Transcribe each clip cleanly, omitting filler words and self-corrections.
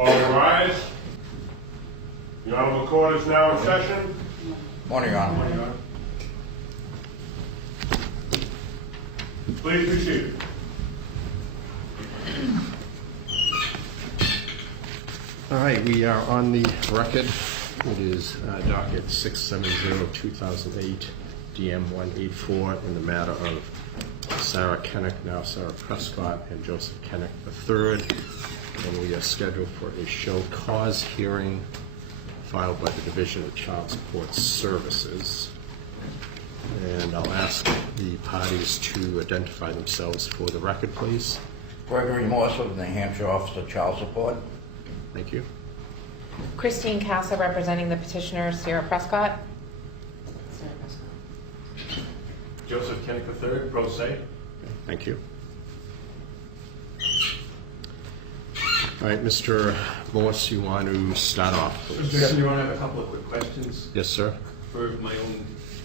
All rise. The Honorable Court is now in session. Morning, Your Honor. Morning, Your Honor. Please be seated. All right, we are on the record. It is docket 670-2008, DM-184, in the matter of Sarah Ken1ck, now Sarah Prescott, and Joseph Ken1ck III. And we are scheduled for a show cause hearing filed by the Division of Child Support Services. And I'll ask the parties to identify themselves for the record, please. Gregory Morse of the New Hampshire Office of Child Support. Thank you. Christine Casa representing the petitioner, Sarah Prescott. Joseph Ken1ck III, pro se. Thank you. All right, Mr. Morse, you want to start off, please? Mr. Your Honor, I have a couple of quick questions. Yes, sir. For my own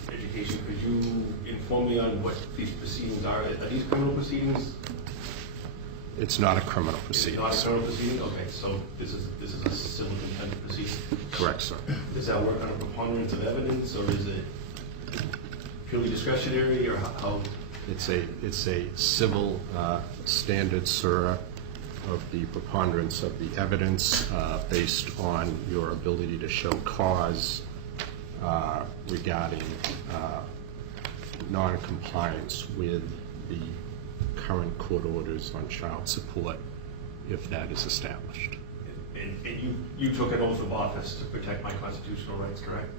education, could you inform me on what these proceedings are? Are these criminal proceedings? It's not a criminal proceeding. Not a criminal proceeding? Okay, so this is a civil contempt proceeding. Correct, sir. Does that work on a preponderance of evidence, or is it purely discretionary, or how? It's a civil standard, sir, of the preponderance of the evidence based on your ability to show cause regarding non-compliance with the current court orders on child support, if that is established. And you took an oath of office to protect my constitutional rights, correct?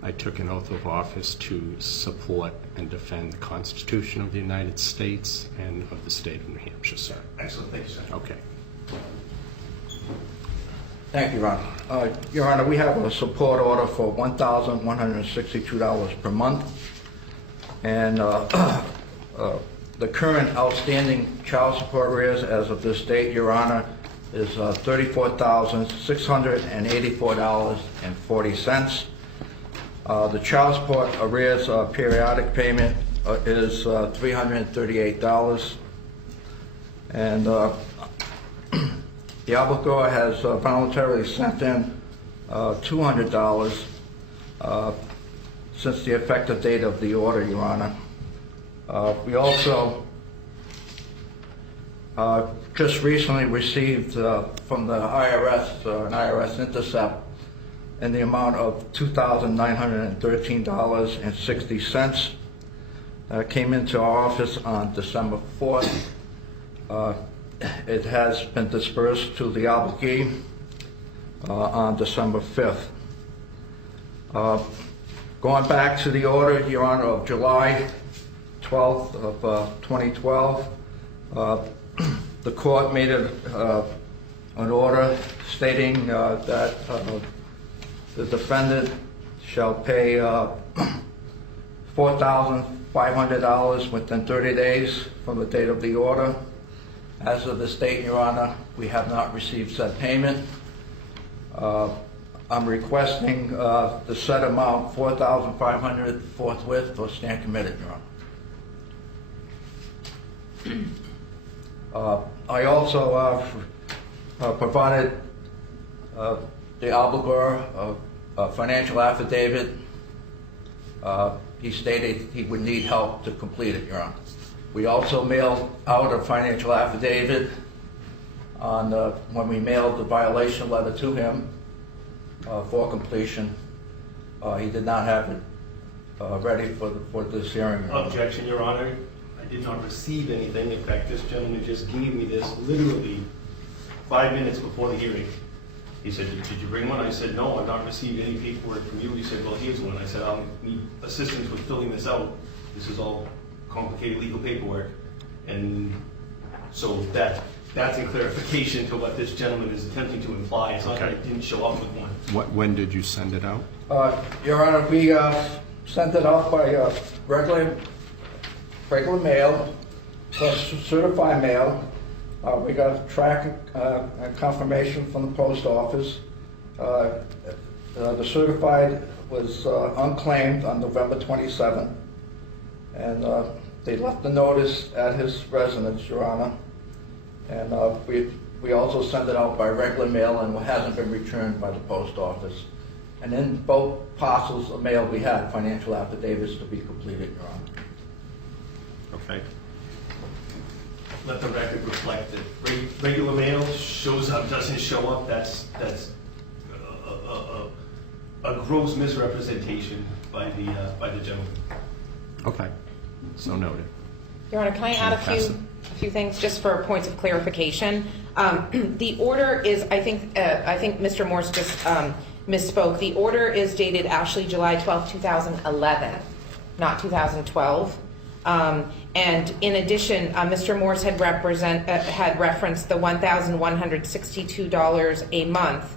I took an oath of office to support and defend the Constitution of the United States and of the state of New Hampshire, sir. Excellent, thank you, sir. Okay. Thank you, Your Honor. Your Honor, we have a support order for $1,162 per month. And the current outstanding child support arrears as of this date, Your Honor, is $34,684.40. The child support arrears periodic payment is $338. And the obligor has voluntarily sent in $200 since the effective date of the order, Your Honor. We also just recently received from the IRS an IRS intercept in the amount of $2,913.60. Came into our office on December 4th. It has been dispersed to the obligee on December 5th. Going back to the order, Your Honor, of July 12th of 2012, the court made an order stating that the defendant shall pay $4,500 within 30 days from the date of the order. As of this date, Your Honor, we have not received said payment. I'm requesting the said amount, $4,500, forthwith or stand committed, Your Honor. I also provided the obligor a financial affidavit. He stated he would need help to complete it, Your Honor. We also mailed out a financial affidavit on when we mailed the violation letter to him for completion. He did not have it ready for this hearing, Your Honor. Objection, Your Honor. I did not receive anything. In fact, this gentleman just gave me this literally 5 minutes before the hearing. He said, did you bring one? I said, no, I've not received any paperwork from you. He said, well, here's one. I said, I'll need assistance with filling this out. This is all complicated legal paperwork. And so that's in clarification to what this gentleman is attempting to imply. It's not that I didn't show up with one. When did you send it out? Your Honor, we sent it out by regular mail, plus certified mail. We got a track confirmation from the post office. The certified was unclaimed on November 27th, and they left the notice at his residence, Your Honor. And we also send it out by regular mail and hasn't been returned by the post office. And in both parcels of mail, we had financial affidavits to be completed, Your Honor. Okay. Let the record reflect that regular mail shows up, doesn't show up, that's a gross misrepresentation by the gentleman. Okay. So noted. Your Honor, can I add a few things just for points of clarification? The order is, I think Mr. Morse just misspoke. The order is dated actually July 12, 2011, not 2012. And in addition, Mr. Morse had referenced the $1,162 a month,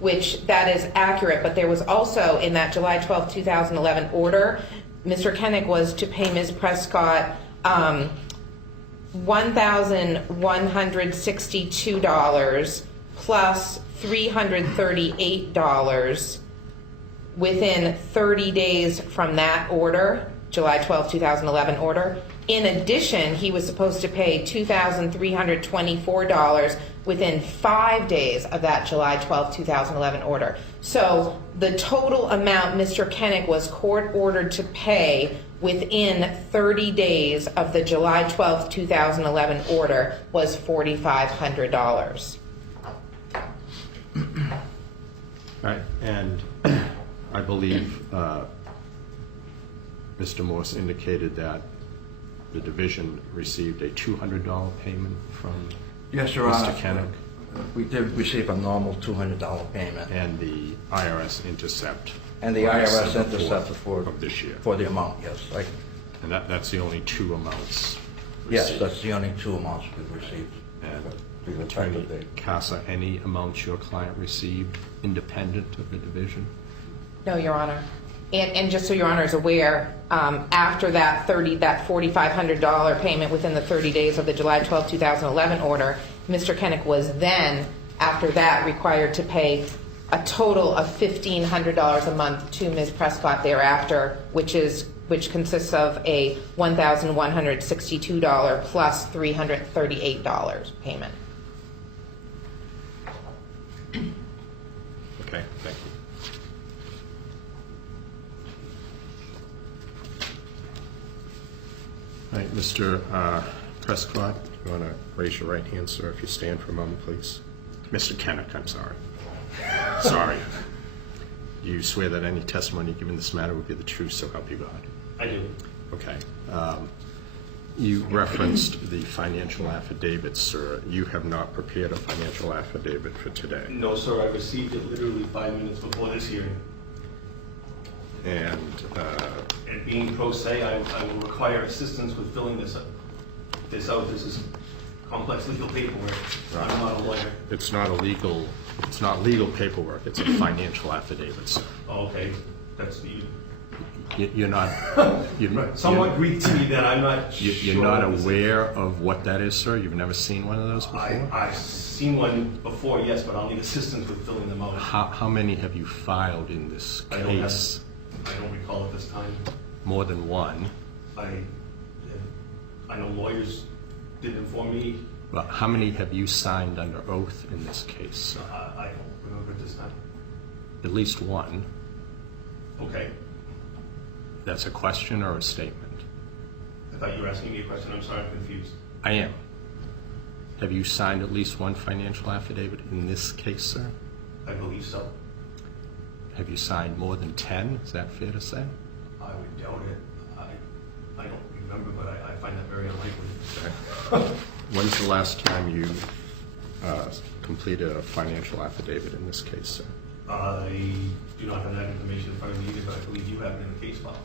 which that is accurate. But there was also in that July 12, 2011 order, Mr. Ken1ck was to pay Ms. Prescott $1,162 plus $338 within 30 days from that order, July 12, 2011 order. In addition, he was supposed to pay $2,324 within 5 days of that July 12, 2011 order. So the total amount Mr. Ken1ck was court ordered to pay within 30 days of the July 12, 2011 order was $4,500. All right. And I believe Mr. Morse indicated that the division received a $200 payment from Yes, Your Honor. Mr. Ken1ck. We did receive a normal $200 payment. And the IRS intercept. And the on IRS December 4th intercepted for this year. For the amount, yes. And that's the only two amounts Yes, received. that's the only two amounts we've received. And To the Attorney effective date. Casa, any amounts your client received independent of the division? No, Your Honor. And just so Your Honor is aware, after that $4,500 payment within the 30 days of the July 12, 2011 order, Mr. Ken1ck was then, after that, required to pay a total of $1,500 a month to Ms. Prescott thereafter, which consists of a $1,162 plus $338 payment. Okay, thank you. All right, Mr. Prescott, you want to raise your right hand, sir, if you stand for a moment, please? Mr. Ken1ck, I'm sorry. Sorry. Do you swear that any testimony given in this matter will be the truth, so help you God? I do. Okay. You referenced the financial affidavit, sir. You have not prepared a financial affidavit for today. No, sir, I received it literally 5 minutes before this hearing. And And being pro se, I will require assistance with filling this out. This is complex legal paperwork. I'm not a lawyer. it's not legal paperwork. It's a financial affidavit, sir. Oh, okay, that's you. You're not. Someone agreed to me that I'm not sure. You're not aware of what that is, sir? You've never seen one of those before? I've seen one before, yes, but I'll need assistance with filling them out. How many have you filed in this I don't case? I don't recall at this time. More than one. I know lawyers did inform me. Well, how many have you signed under oath in this case, sir? I don't remember at this time. At least one. Okay. That's a question or a statement? I thought you were asking me a question. I'm sorry, I'm confused. I am. Have you signed at least one financial affidavit in this case, sir? I believe so. Have you signed more than 10? Is that fair to say? I would doubt it. I don't remember, but I find that very unlikely. When's the last time you completed a financial affidavit in this case, sir? I do not have that information in front of me either, but I believe you have it in the case file.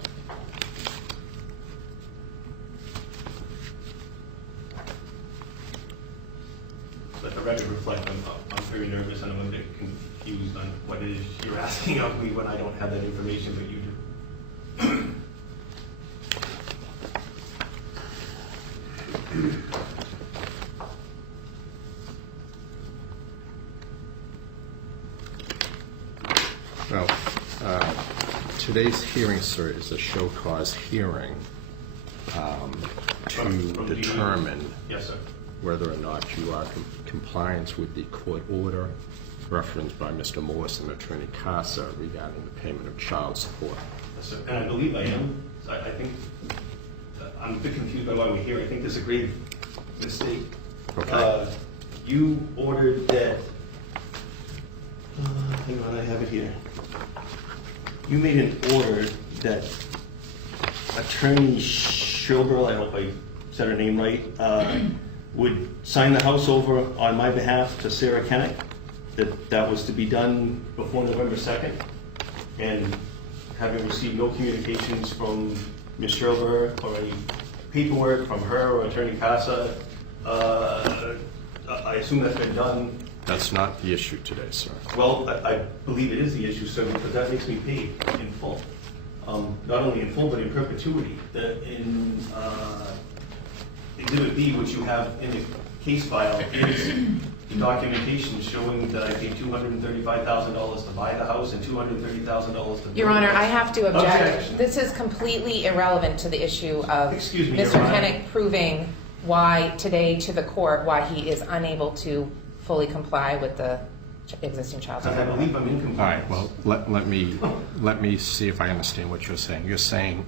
Let the record reflect, I'm very nervous and I'm a bit confused on what it is you're asking of me when I don't have that information, but you do. Well, today's hearing, sir, is a show cause hearing to From determine Yes, sir. whether or not you are compliance with the court order referenced by Mr. Morse and Attorney Casa regarding the payment of child support? Yes, sir. And I believe I am. I think, I'm a bit confused by why we're here. I think there's a grave mistake. Okay. You ordered that, hang on, I have it here. You made an order that Attorney Shilberl, I hope I said her name right, would sign the house over on my behalf to Sarah Ken1ck, that was to be done before November 2nd. And having received no communications from Ms. Shilberl or any paperwork from her or Attorney Casa, I assume that's been done. That's not the issue today, sir. Well, I believe it is the issue, sir, because that makes me paid in full. Not only in full, but in perpetuity. In Exhibit B, which you have in the case file, is the documentation showing that I paid $235,000 to buy the house and $230,000 to build Your Honor, it. I have to object. Objection. This is completely irrelevant to the issue of Excuse me, Your Mr. Honor. Ken1ck proving why today to the court why he is unable to fully comply with the existing child Because I support. believe I'm in compliance. All right, well, let me see if I understand what you're saying. You're saying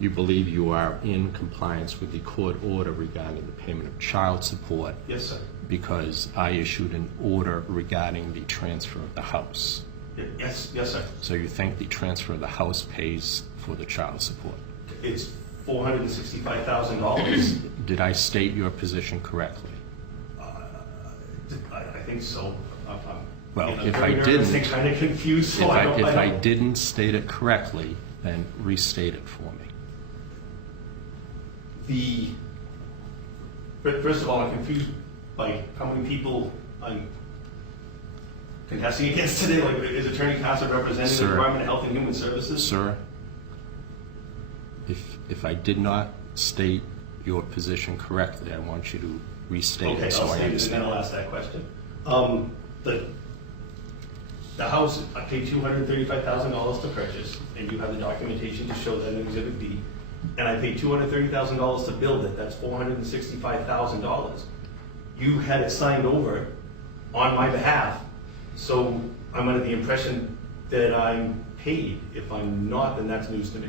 you believe you are in compliance with the court order regarding the payment of child support Yes, sir. because I issued an order regarding the transfer of the house. Yes, sir. So you think the transfer of the house pays for the child support? It's $465,000. Did I state your position correctly? I think so. Well, I'm if very I nervous and didn't- kind of confused, so I don't. If I don't- didn't state it correctly, then restate it for me. First of all, I'm confused by how many people I'm contesting against today. Like, is Attorney Casa representing Sir. the Department of Health and Human Services? Sir, if I did not state your position correctly, I want you to restate Okay, it so I'll I say it and then I'll understand. ask that question. The house, I paid $235,000 to purchase, and you have the documentation to show that in Exhibit B. And I paid $230,000 to build it. That's $465,000. You had it signed over on my behalf, so I'm under the impression that I'm paid. If I'm not, then that's news to me.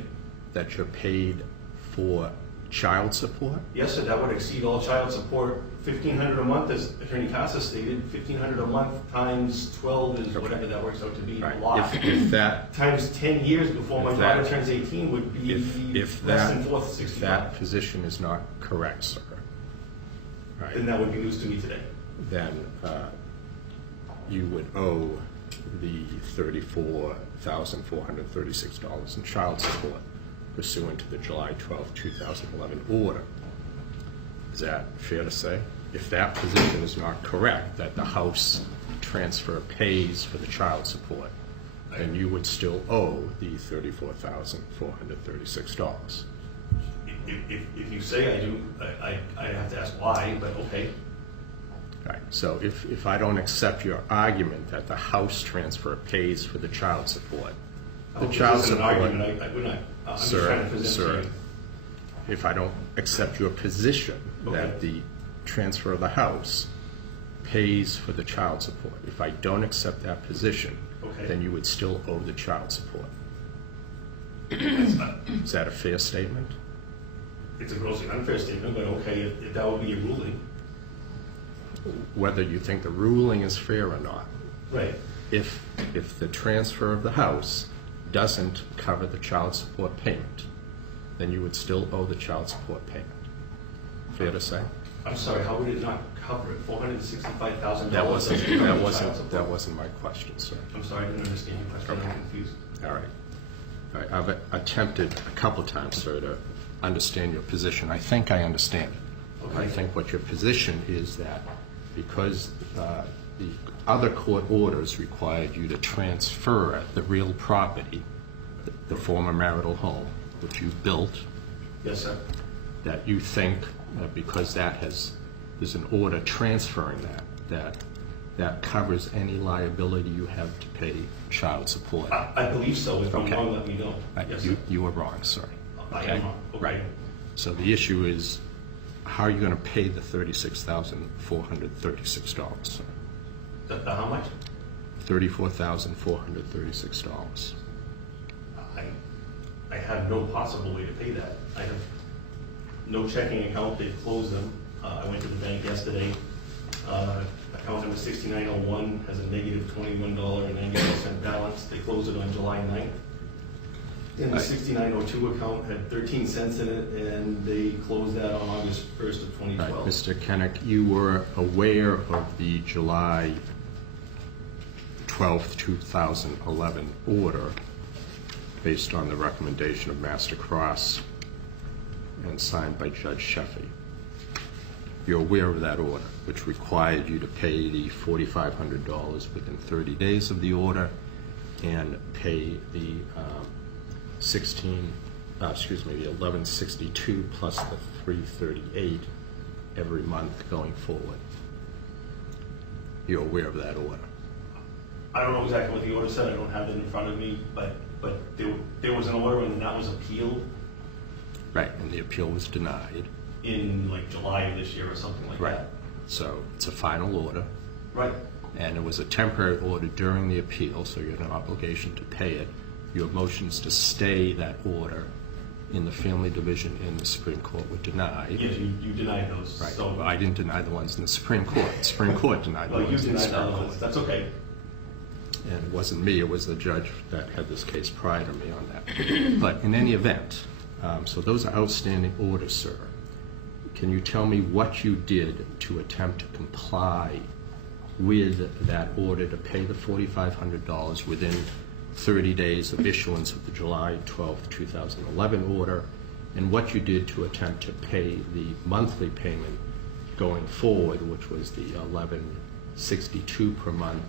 That you're paid for child support? Yes, sir, that would exceed all child support. $1,500 a month, as Attorney Casa stated, $1,500 a month times 12 is whatever that works out to be, a Right. lot. If that Times 10 years before my If daughter that- turns 18 would be if less than that $465. that position is not correct, sir, Then right, that would be news to me today. then you would owe the $34,436 in child support pursuant to the July 12, 2011 order. Is that fair to say? If that position is not correct, that the house transfer pays for the child support, then you would still owe the $34,436. If you say I do, I'd have to ask why, but okay. Right, so if I don't accept your argument that the house transfer pays for the child support, the child This isn't an support, argument, I would not, I'm just Sir, trying to present sir. to you. if I don't accept your position that Okay. the transfer of the house pays for the child support, if I don't accept that position, Okay. then you would still owe the child support. It's Is that a fair statement? a grossly unfair statement, but okay, if that would be a ruling. Whether you think the ruling is fair or not, Right. if the transfer of the house doesn't cover the child support payment, then you would still owe the child support payment. Fair to say? I'm sorry, how would it not cover it? $465,000? That wasn't doesn't cover child support? that wasn't my question, sir. I'm sorry, I didn't understand your question, I'm confused. All right. All right, I've attempted a couple times, sir, to understand your position. I think I understand it. Okay. I think what your position is that because the other court orders required you to transfer the real property, the former marital home, which you built, Yes, sir. that you think that because there's an order transferring that covers any liability you have to pay child support. I believe so. If I'm Okay. wrong, let me know. Right, Yes, sir. you were wrong, sir. I am wrong. Okay. Right. So the issue is, how are you going to pay the $36,436? The how much? $34,436. I have no possible way to pay that. I have no checking account, they've closed them. I went to the bank yesterday. Account number 6901 has a negative $21.99 balance. They closed it on July 9th. And the 6902 account had 13 cents in it, and they closed that on August 1st of 2012. Right, Mr. Ken1ck, you were aware of the July 12th, 2011 order based on the recommendation of Master Cross and signed by Judge Sheffy. You're aware of that order, which required you to pay the $4,500 within 30 days of the order and pay the the 1162 plus the 338 every month going forward. You're aware of that order. I don't know exactly what the order said, I don't have it in front of me, but there was an order and that was appealed Right, and the appeal was denied. in like July of this year or something like Right. that. So it's a final order, Right. and it was a temporary order during the appeal, so you had an obligation to pay it. Your motions to stay that order in the family division in the Supreme Court were denied. Yes, you denied those. Right. So, Well, I didn't deny the ones in the Supreme Court. The Supreme Court denied the well, you ones in the denied the Supreme other Court. ones. That's okay. And it wasn't me, it was the judge that had this case prior to me on that. But in any event, so those are outstanding orders, sir. Can you tell me what you did to attempt to comply with that order to pay the $4,500 within 30 days of issuance of the July 12th, 2011 order, and what you did to attempt to pay the monthly payment going forward, which was the $1162 per month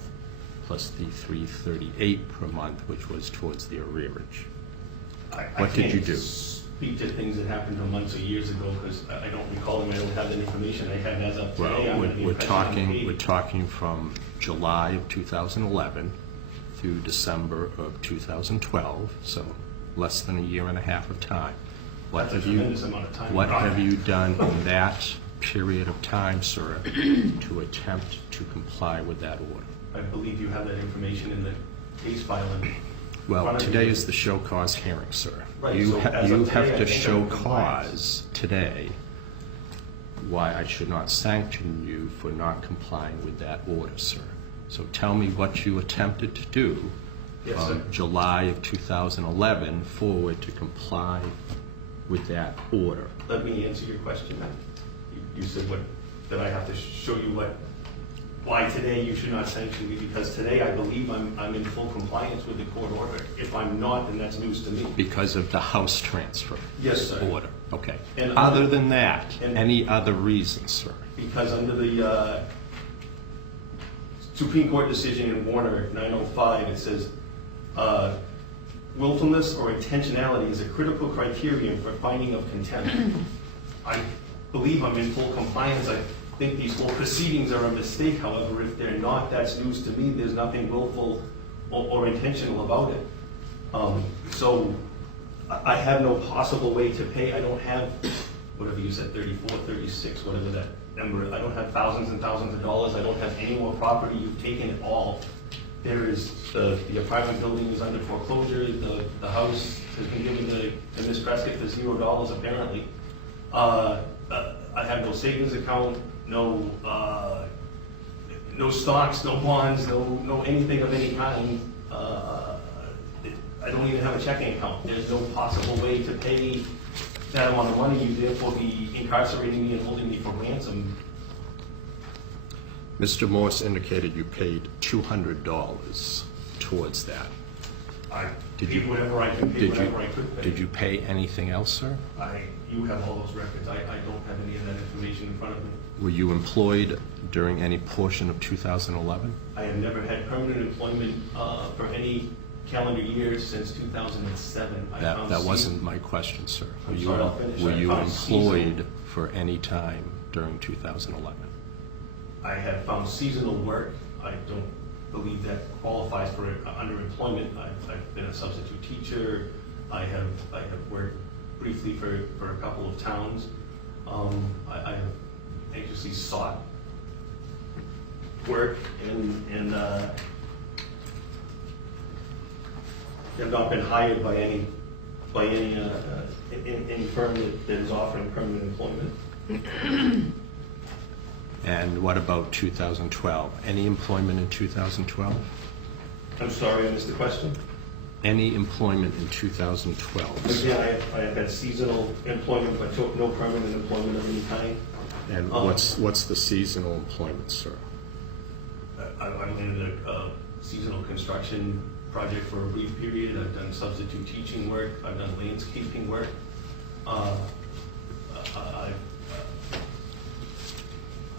plus the $338 per month, which was towards the arrearage? What did you do? I can't speak to things that happened months or years ago because I don't recall them. I don't have that information. I have as of today. Well, I'm under the we're impression talking from July of 2011 through December of 2012, so less than a year and a half of time. That's a tremendous amount of time. What have you done in that period of time, sir, to attempt to comply with that order? I believe you have that information in the case file. Well, today is the show cause hearing, sir. Right, You so have as of today, I to think show I'm in compliance. cause today why I should not sanction you for not complying with that order, sir. So tell me what you attempted to do Yes, from sir. July of 2011 forward to comply with that order. Let me answer your question then. You said that I have to show you why today you should not sanction me, because today I believe I'm in full compliance with the court order. If I'm not, then that's news to me. Because of the house transfer Yes, sir. order. Okay. And Other than that, and- any other reason, sir? Because under the Supreme Court decision in Warner 905, it says, willfulness or intentionality is a critical criterion for finding of contempt. I believe I'm in full compliance. I think these whole proceedings are a mistake. However, if they're not, that's news to me. There's nothing willful or intentional about it. So I have no possible way to pay. I don't have, whatever you said, 34, 36, whatever that number. I don't have thousands and thousands of dollars. I don't have any more property. You've taken it all. There is, the apartment building is under foreclosure. The house has been given to Ms. Prescott for $0 apparently. I have no savings account, no stocks, no bonds, no anything of any kind. I don't even have a checking account. There's no possible way to pay that amount of money. You therefore be incarcerating me and holding me for ransom. Mr. Morse indicated you paid $200 towards that. I Did paid you- whatever I can pay, Did whatever I you, could pay. did you pay anything else, sir? You have all those records. I don't have any of that information in front of me. Were you employed during any portion of 2011? I have never had permanent employment for any calendar year since 2007. I found That wasn't my question, sir. I'm sorry, I'll finish. Were I you found employed for any time during 2011? I have found seasonal work. I don't believe that qualifies for underemployment. I've been a substitute teacher. I have worked briefly for a couple of towns. I have anxiously sought work and have not been hired by any firm that is offering permanent employment. And what about 2012? Any employment in 2012? I'm sorry, I missed the question. Any employment in 2012? Again, I have had seasonal employment, but no permanent employment of any kind. And what's the seasonal employment, sir? I landed a seasonal construction project for a brief period. I've done substitute teaching work. I've done landscaping work. I've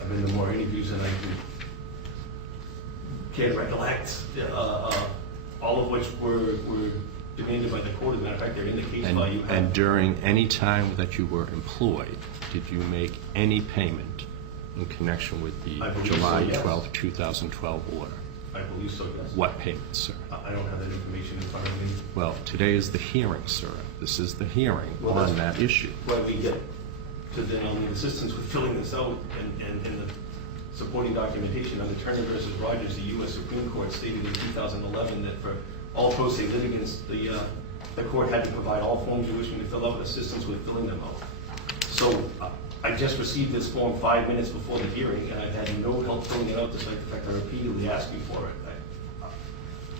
been to more interviews than I can recollect, all of which were demanded by the court. As a matter of fact, they're in the case file you have. And during any time that you were employed, did you make any payment in connection with the I believe so, July yes. 12, 2012 order? I believe so, yes. What payment, sir? I don't have that information in front of me. Well, today is the hearing, sir. This is the hearing on that issue. When we get to then I'll need assistance with filling this out and the supporting documentation under Turner versus Rogers, the U.S. Supreme Court stated in 2011 that for all pro se litigants, the court had to provide all forms you wish me to fill out with assistance with filling them out. So I just received this form 5 minutes before the hearing, and I've had no help filling it out, despite the fact I repeatedly asked you for it.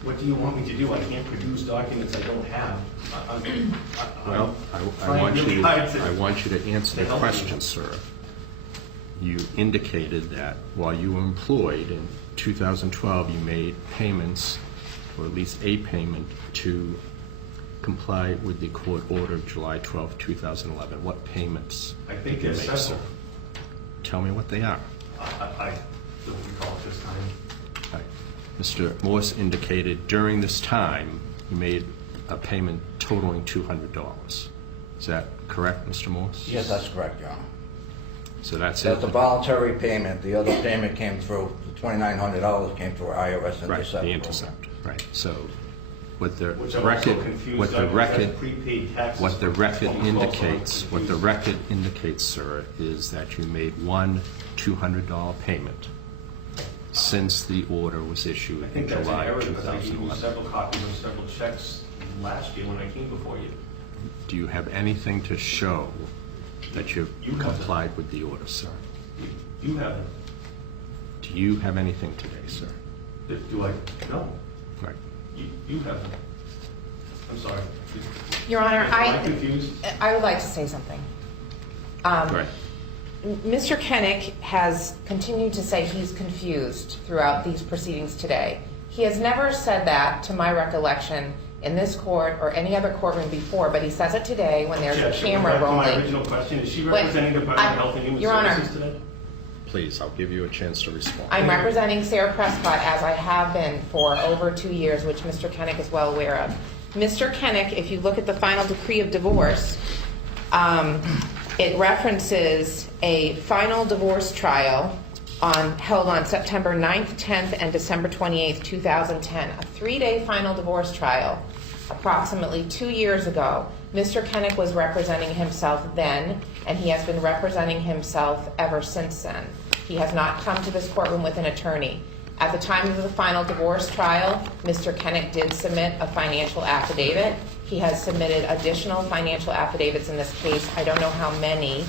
What do you want me to do? I can't produce documents I don't have. Well, I want you to answer the question, sir. You indicated that while you were employed in 2012, you made payments, or at least a payment, to comply with the court order of July 12, 2011. What payments I think did you there's make, sir? several. Tell me what they are. I don't recall at this time. Right. Mr. Morse indicated during this time you made a payment totaling $200. Is that correct, Mr. Morse? Yes, that's correct, Your Honor. So that's it? That's a voluntary payment. The other payment came through, the $2,900 came through IRS Right, Intercept. the intercept, right. So what the Which I'm record, also confused what the on, record, as prepaid taxes what the for record 2012, indicates, so I'm what the confused. record indicates, sir, is that you made one $200 payment since the order was issued I in think that's an July error of because I gave you 2011. several copies of several checks last year when I came before you. Do you have anything to show that you've You have complied with the order, sir? You haven't. Do you have anything today, sir? Do I? No. Right. You haven't. I'm sorry. Your Honor, Am I confused? I would like to say something. Right. Mr. Ken1ck has continued to say he's confused throughout these proceedings today. He has never said that, to my recollection, in this court or any other courtroom before, but he says it today when there's a camera back to my rolling. original question. Is she Wait, representing the Department of Health and Human Your Honor. Services today? Please, I'll give you a chance to respond. I'm representing Sarah Prescott, as I have been for over 2 years, which Mr. Ken1ck is well aware of. Mr. Ken1ck, if you look at the final decree of divorce, it references a final divorce trial held on September 9th, 10th, and December 28th, 2010. A 3-day final divorce trial approximately 2 years ago. Mr. Ken1ck was representing himself then, and he has been representing himself ever since then. He has not come to this courtroom with an attorney. At the time of the final divorce trial, Mr. Ken1ck did submit a financial affidavit. He has submitted additional financial affidavits in this case. I don't know how many,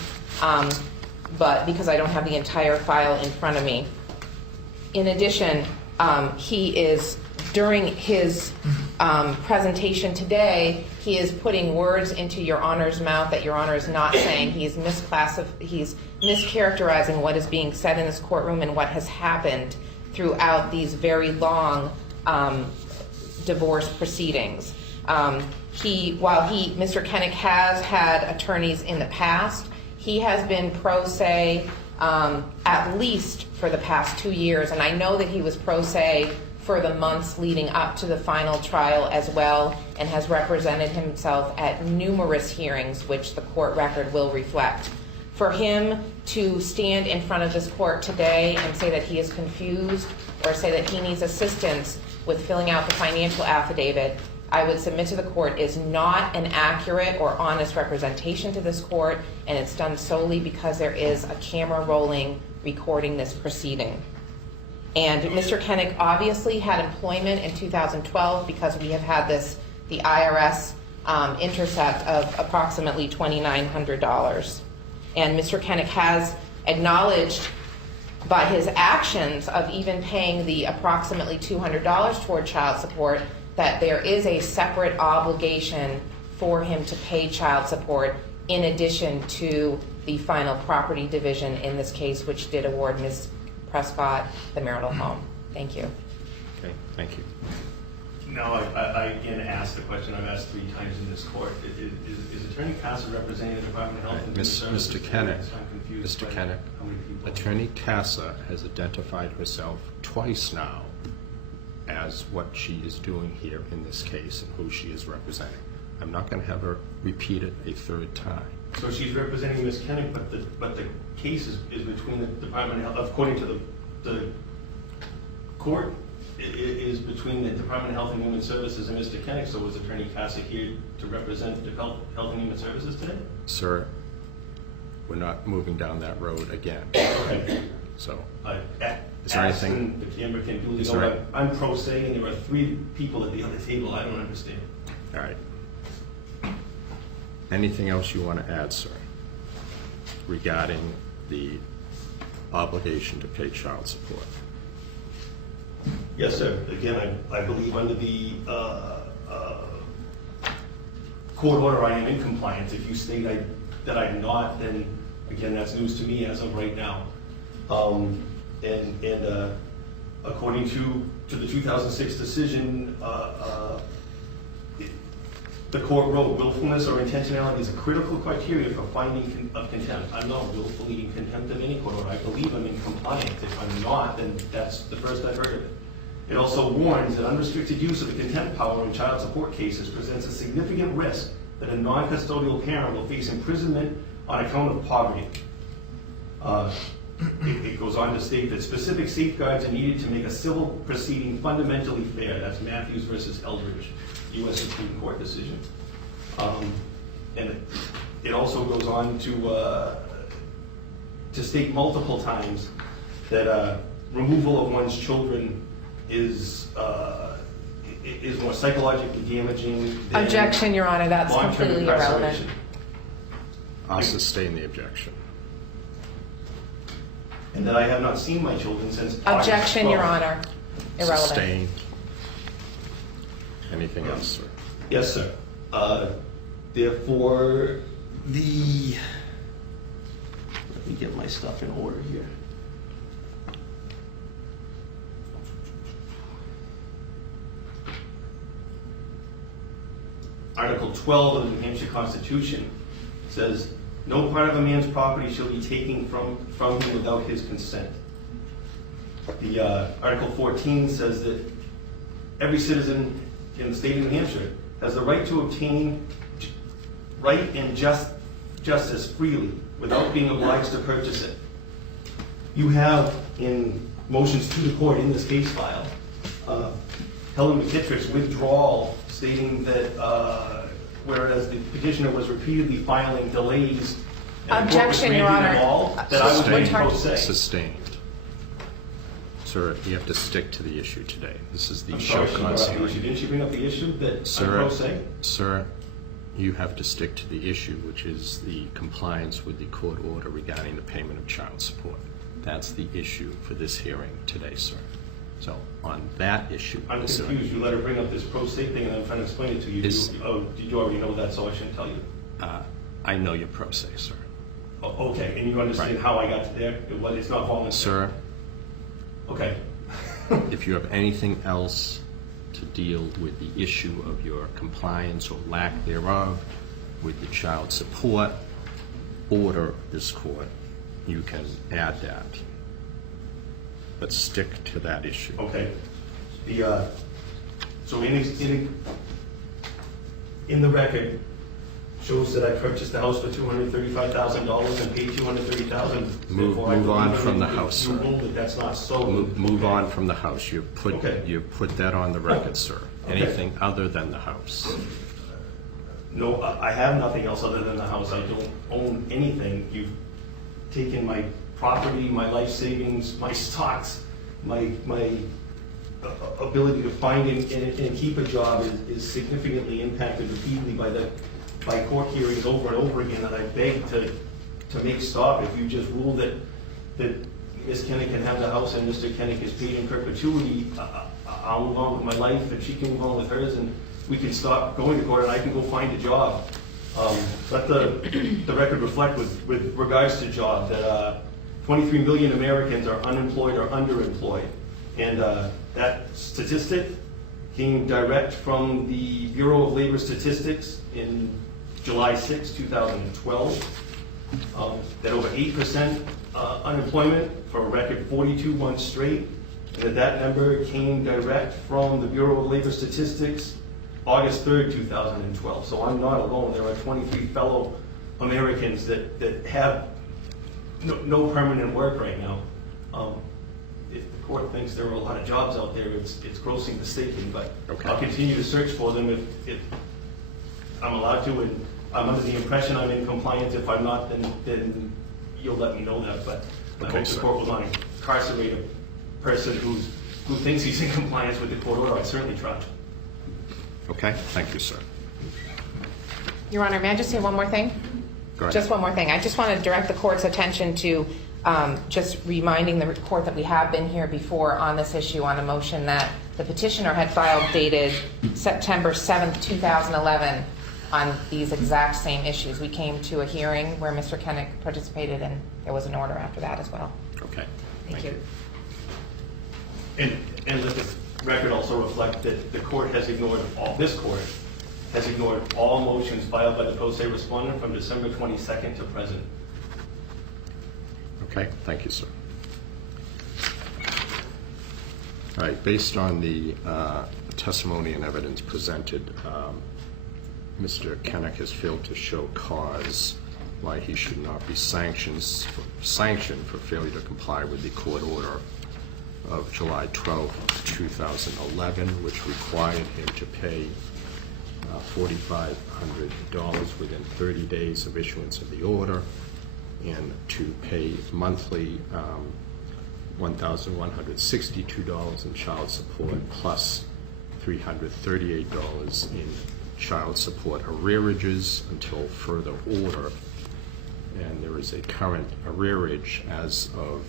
but because I don't have the entire file in front of me. In addition, he is, during his presentation today, he is putting words into Your Honor's mouth that Your Honor is not saying. He's mischaracterizing what is being said in this courtroom and what has happened throughout these very long divorce proceedings. Mr. Ken1ck has had attorneys in the past, he has been pro se at least for the past 2 years, and I know that he was pro se for the months leading up to the final trial as well, and has represented himself at numerous hearings, which the court record will reflect. For him to stand in front of this court today and say that he is confused or say that he needs assistance with filling out the financial affidavit, I would submit to the court is not an accurate or honest representation to this court, and it's done solely because there is a camera rolling recording this proceeding. And Mr. Ken1ck obviously had employment in 2012 because we have had the IRS intercept of approximately $2,900. And Mr. Ken1ck has acknowledged by his actions of even paying the approximately $200 toward child support that there is a separate obligation for him to pay child support in addition to the final property division in this case, which did award Ms. Prescott the marital home. Thank you. Okay, thank you. Now, I again asked the question I've asked 3 times in this court. Is Attorney Casa representing the Department of Health and Human Services? Mr. Ken1ck, I'm confused Mr. by Ken1ck, how many people- Attorney Casa has identified herself twice now as what she is doing here in this case and who she is representing. I'm not going to have her repeat it a 3rd time. So she's representing Ms. Ken1ck, but the case is between the Department of Health, according to the court, is between the Department of Health and Human Services and Mr. Ken1ck. So was Attorney Casa here to represent the Health and Human Services today? Sir, we're not moving down that road again. Okay. So, Is there anything- the camera can duly Is go there- up. I'm pro se, and there are 3 people at the other table. I don't understand. all right. Anything else you want to add, sir, regarding the obligation to pay child support? Yes, sir. Again, I believe under the court order, I am in compliance. If you state that I'm not, then again, that's news to me as of right now. And according to the 2006 decision, the court wrote, willfulness or intentionality is a critical criteria for finding of contempt. I'm not willfully in contempt of any court order. I believe I'm in compliance. If I'm not, then that's the first I've heard of it. It also warns that unrestricted use of the contempt power in child support cases presents a significant risk that a non-custodial parent will face imprisonment on account of poverty. It goes on to state that specific safeguards are needed to make a civil proceeding fundamentally fair. That's Matthews versus Eldridge, U.S. Supreme Court decision. And it also goes on to state multiple times that removal of one's children is more psychologically damaging than Objection, Your Honor, that's long-term completely irrelevant. incarceration. I'll sustain the objection. And that I have not seen my children since August Objection, Your 12th. Honor, irrelevant. Sustained. Anything else, sir? Yes, sir. Therefore, let me get my stuff in order here. Article 12 of the New Hampshire Constitution says, no part of a man's property shall be taken from him without his consent. The Article 14 says that every citizen in the state of New Hampshire has the right to obtain right and justice freely without being obliged to purchase it. You have in motions to the court in this case file, Helen McKittrick's withdrawal stating that whereas the petitioner was repeatedly filing delays and the court was Objection, Your granting them Honor. all, that I was Sustained. being pro se. Sustained. Sir, you have to stick to the issue today. This is the I'm show sorry, she brought up cause the issue. hearing. Didn't she bring up the issue that I'm Sir, pro se? sir, you have to stick to the issue, which is the compliance with the court order regarding the payment of child support. That's the issue for this hearing today, sir. So on that issue, I'm sir, confused. You let her bring up this pro se thing and I'm trying to explain it to you. Is- Did you already know that, so I shouldn't tell you? I know you're pro se, sir. Oh, okay, and you understand Right. how I got to there? It's not voluntary? Sir, Okay. if you have anything else to deal with the issue of your compliance or lack thereof with the child support order of this court, you can add that. But stick to that issue. Okay. So in the record, shows that I purchased the house for $235,000 and paid $230,000. Move on from the house, You sir. ruled that that's not so. Move on from the house. You Okay. put that on the record, sir. Okay. Anything other than the house? No, I have nothing else other than the house. I don't own anything. You've taken my property, my life savings, my stocks, my ability to find and keep a job is significantly impacted repeatedly by court hearings over and over again, and I beg to make stop. If you just rule that Ms. Ken1ck can have the house and Mr. Ken1ck is paid in perpetuity, I'll move on with my life and she can move on with hers, and we can stop going to court and I can go find a job. Let the record reflect with regards to job that 23 million Americans are unemployed or underemployed. And that statistic came direct from the Bureau of Labor Statistics in July 6, 2012. That over 8% unemployment for a record 42 months straight. And that number came direct from the Bureau of Labor Statistics August 3rd, 2012. So I'm not alone. There are 23 fellow Americans that have no permanent work right now. If the court thinks there are a lot of jobs out there, it's grossly mistaken, but Okay. I'll continue to search for them if I'm allowed to, and I'm under the impression I'm in compliance. If I'm not, then you'll let me know that, but I Okay, hope the sir. court will not incarcerate a person who thinks he's in compliance with the court order. I'd certainly try. Okay, thank you, sir. Your Honor, may I just say one more thing? Go ahead. Just one more thing. I just want to direct the court's attention to just reminding the court that we have been here before on this issue on a motion that the petitioner had filed dated September 7th, 2011 on these exact same issues. We came to a hearing where Mr. Ken1ck participated, and there was an order after that as well. Okay. Thank you. And let the record also reflect that the court has ignored this court has ignored all motions filed by the pro se respondent from December 22nd to present. Okay, thank you, sir. All right, based on the testimony and evidence presented, Mr. Ken1ck has failed to show cause why he should not be sanctioned for failure to comply with the court order of July 12, 2011, which required him to pay $4,500 within 30 days of issuance of the order, and to pay monthly $1,162 in child support plus $338 in child support arrearages until further order. And there is a current arrearage as of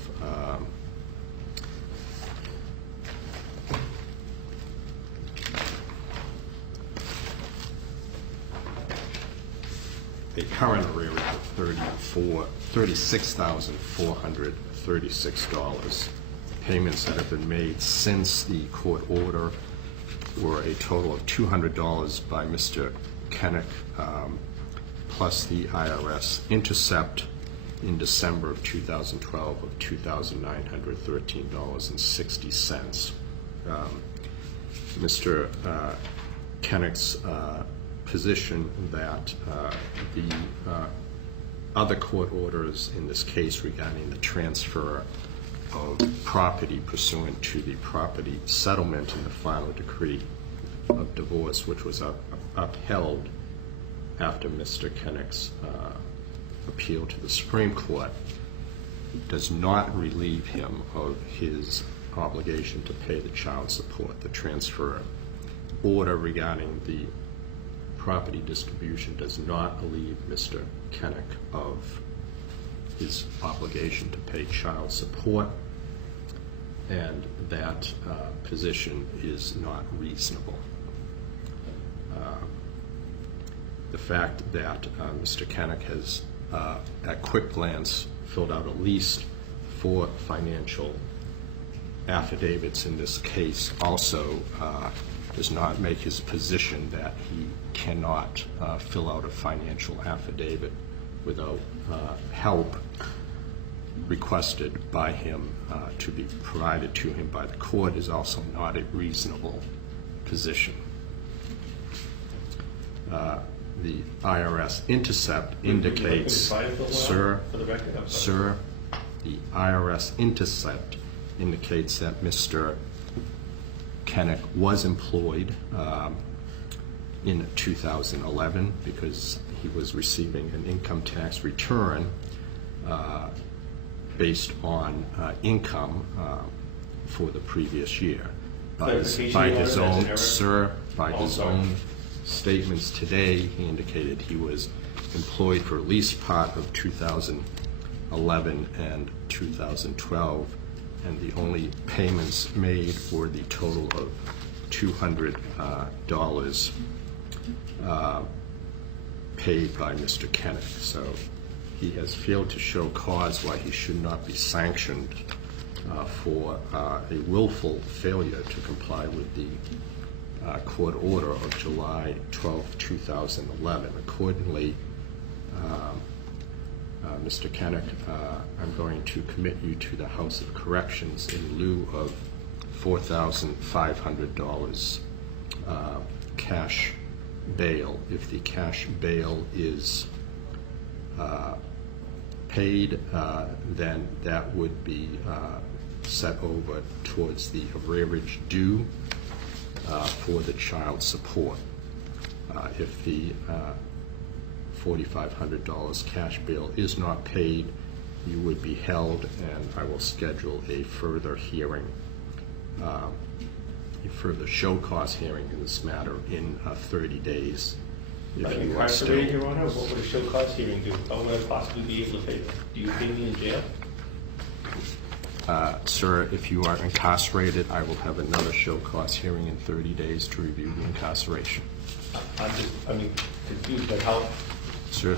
$36,436. Payments that have been made since the court order were a total of $200 by Mr. Ken1ck, plus the IRS intercept in December of 2012 of $2,913.60. Mr. Ken1ck's position that the other court orders in this case regarding the transfer of property pursuant to the property settlement in the final decree of divorce, which was upheld after Mr. Ken1ck's appeal to the Supreme Court, does not relieve him of his obligation to pay the child support. The transfer order regarding the property distribution does not relieve Mr. Ken1ck of his obligation to pay child support, and that position is not reasonable. The fact that Mr. Ken1ck has, at quick glance, filled out at least 4 financial affidavits in this case also does not make his position that he cannot fill out a financial affidavit without help requested by him to be provided to him by the court is also not a reasonable position. the IRS intercept indicates, Would you like me to try to fill sir, out for the record? I'm sorry. sir, the IRS intercept indicates that Mr. Ken1ck was employed in 2011 because he was receiving an income tax return based on income for the previous year. By his own, sir, by his own statements today, he indicated he was employed for at least part of 2011 and 2012, and the only payments made were the total of $200 paid by Mr. Ken1ck. So he has failed to show cause why he should not be sanctioned for a willful failure to comply with the court order of July 12, 2011. Accordingly, Mr. Ken1ck, I'm going to commit you to the House of Corrections in lieu of $4,500 cash bail. If the cash bail is paid, then that would be set over towards the arrearage due for the child support. If the $4,500 cash bail is not paid, you would be held, and I will schedule a further hearing, a further show cause hearing in this matter in 30 days. If I'm incarcerated, Your Honor, what would a show cause hearing do? How would I possibly be able to pay? Do you pay me in jail? Sir, if you are incarcerated, I will have another show cause hearing in 30 days to review the incarceration. Confused, like how? Sir,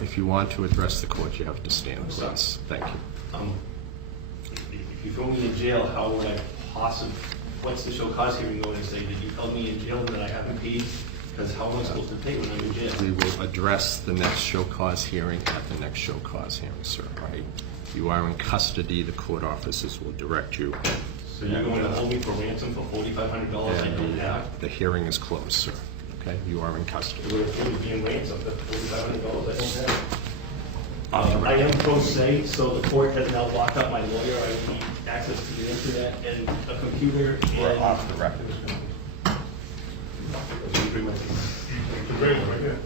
if you want to address the court, you have to stand, please. Thank you. If you throw me in jail, how would I possibly, what's the show cause hearing going to say? Did you tell me in jail that I haven't paid? Because how am I supposed to pay when I'm in jail? We will address the next show cause hearing at the next show cause hearing, sir, right? You are in custody, the court officers will direct you. So you're going to hold me for ransom for $4,500 I don't have? The hearing is closed, sir. Okay, you are in custody. We're being ransomed for $4,500 I don't have. I am pro se, so the court has now locked up my lawyer. I need access to the internet and a computer. We're off the record. Bring my- Bring it right here.